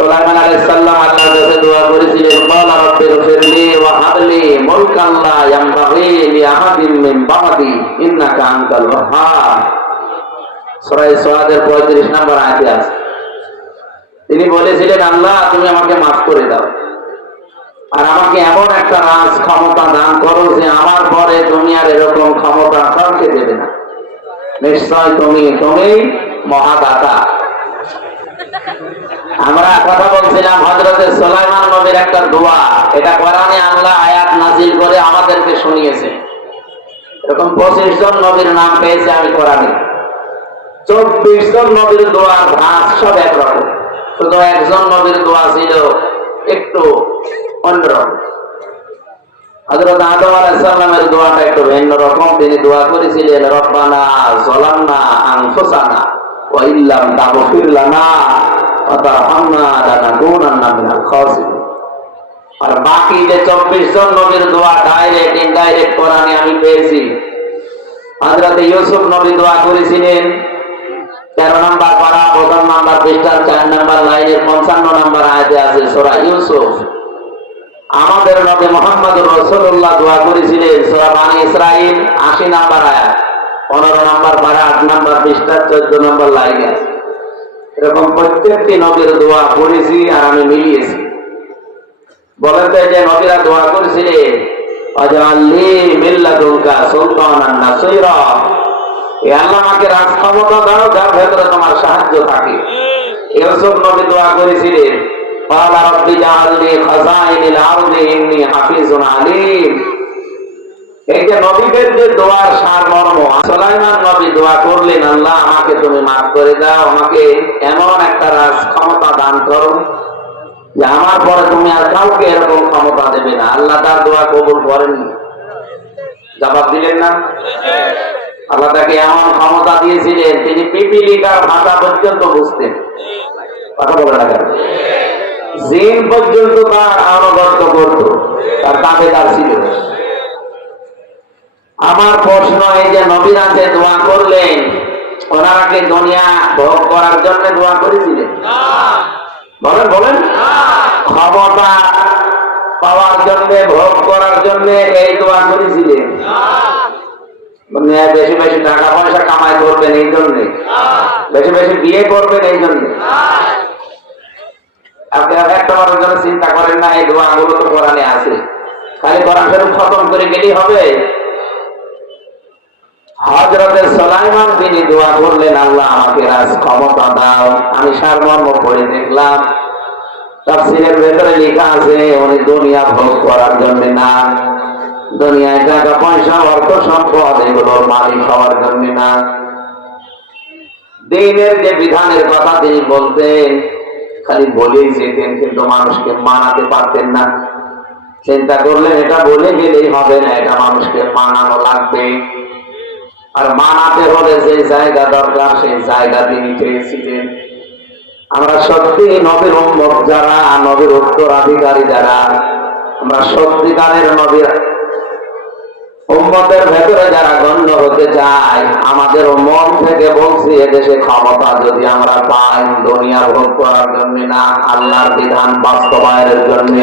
সুলাইমান আলাইহিস সালাম আল্লাহর কাছে দোয়া করেছিলেন, ক্বালা রাব্বি ওয়া হাবলি মুলকান লা লি মিন বাদি ইন্নাকা আনতাল সূরা সাদের 35 নম্বর আয়াতে আছে। তিনি বলেছিলেন, আল্লাহ, তুমি আমাকে মাফ করে দাও। আর আমাকে এমন একটা রাজ ক্ষমতা দান করো যে আমার পরে তুমি আর এরকম ক্ষমতা কাউকে দেবে না। নিশ্চয় তুমি তুমি মহাদাতা। আমরা কথা বলছিলাম হজরতে সোলাইমান নবীর একটা দোয়া। এটা কোরআনে আল্লাহ আয়াত নাজিল করে আমাদেরকে শুনিয়েছে। এরকম পঁচিশ জন নবীর নাম পেয়েছে আমি কোরআনে। চব্বিশ জন নবীর দোয়ার ভাগ সব একরকম। শুধু একজন নবীর দোয়া ছিল একটু অন্যরকম। হযরত আদম আলাইহিস সালামের দোয়াটা একটু ভিন্ন রকম। তিনি দোয়া করেছিলেন, রব্বানা যালামনা আনফুসানা। খাসিরিন। আর বাকি যে চব্বিশ জন নবীর দোয়া ডাইরেক্ট ইনডাইরেক্ট কোরআনে আমি পেয়েছি। হযরত ইউসুফ নবী দোয়া করেছিলেন। তেরো নাম্বার পারা প্রথম নাম্বার পৃষ্ঠার চার নাম্বার লাইনের পঞ্চান্ন নাম্বার আয়াতে আছে সোরা ইউসুফ। আমাদের নবী মোহাম্মদ রসুল্লাহ দোয়া করেছিলেন সোরা বানি ইসরাইল আশি নাম্বার আয়াত। পনেরো নাম্বার পারা আট নাম্বার পৃষ্ঠার চোদ্দ নাম্বার লাইনে আছে এরকম প্রত্যেকটি নবীর দোয়া পড়েছি আর আমি মিলিয়েছি বলেন তো এই যে নবীরা দোয়া করেছিলেন অজাল্লি মিল্লাদুলকা সুলতানান নাসিরা এ আল্লাহ আমাকে রাজ ক্ষমতা দাও যার ভেতরে তোমার সাহায্য থাকে ইউসুফ নবী দোয়া করেছিলেন قال رب اجعل لي خزائن الارض اني حفيظ عليم আল্লাহ তার দোয়া কবুল করেননি জবাব দিলেন না? আল্লাহ তাকে এমন ক্ষমতা দিয়েছিলেন, তিনি পিপিলিকার ভাষা পর্যন্ত বুঝতেন। কথা বলে না কেন জিন পর্যন্ত তার আনুগত্য করত, তার দাবেদার ছিল। আমার প্রশ্ন এই যে নবীন আছে দোয়া করলেন ওনারা কি দুনিয়া ভোগ করার জন্য দোয়া করেছিলেন? বলেন বলেন। ক্ষমতা পাওয়ার জন্য ভোগ করার জন্য এই দোয়া করেছিলেন। মানে বেশি বেশি টাকা পয়সা কামাই করবেন এই জন্যে। বেশি বেশি বিয়ে করবেন এই জন্য। আপনি আর একটা বারের জন্য চিন্তা করেন না এই দোয়াগুলো তো কোরআনে আছে। খালি কোরআন শরীফ খতম করে গেলেই হবে। হজরতের সোলাইমান তিনি দোয়া করলেন, আল্লাহ আমাকে রাজ ক্ষমতা দাও। আমি সারমর্ম পড়ে দেখলাম। তাফসীরের ভেতরে লেখা আছে, উনি দুনিয়া ভোগ করার জন্য না। দুনিয়ায় টাকা, পয়সা, অর্থ, সম্পদ, এগুলোর মালিক হওয়ার জন্য না। দিনের যে বিধানের কথা তিনি বলতেন, খালি বলেই যেতেন, কিন্তু মানুষকে মানাতে পারতেন না। চিন্তা করলেন, এটা বলে গেলেই হবে না, এটা মানুষকে মানানো লাগবে। আর মানাতে হলে যে জায়গা দরকার, সেই জায়গা তিনি পেয়েছিলেন। আমরা সত্যি নবীর উম্মত যারা, নবীর উত্তরাধিকারী যারা, আমরা সত্যিকারের নবীর উম্মতের ভেতরে যারা গণ্য হতে চায়, আমাদের মন থেকে বলছি, এদেশে ক্ষমতা যদি আমরা পাই দুনিয়া ভোগ করার জন্য না, আল্লাহর বিধান বাস্তবায়নের জন্য।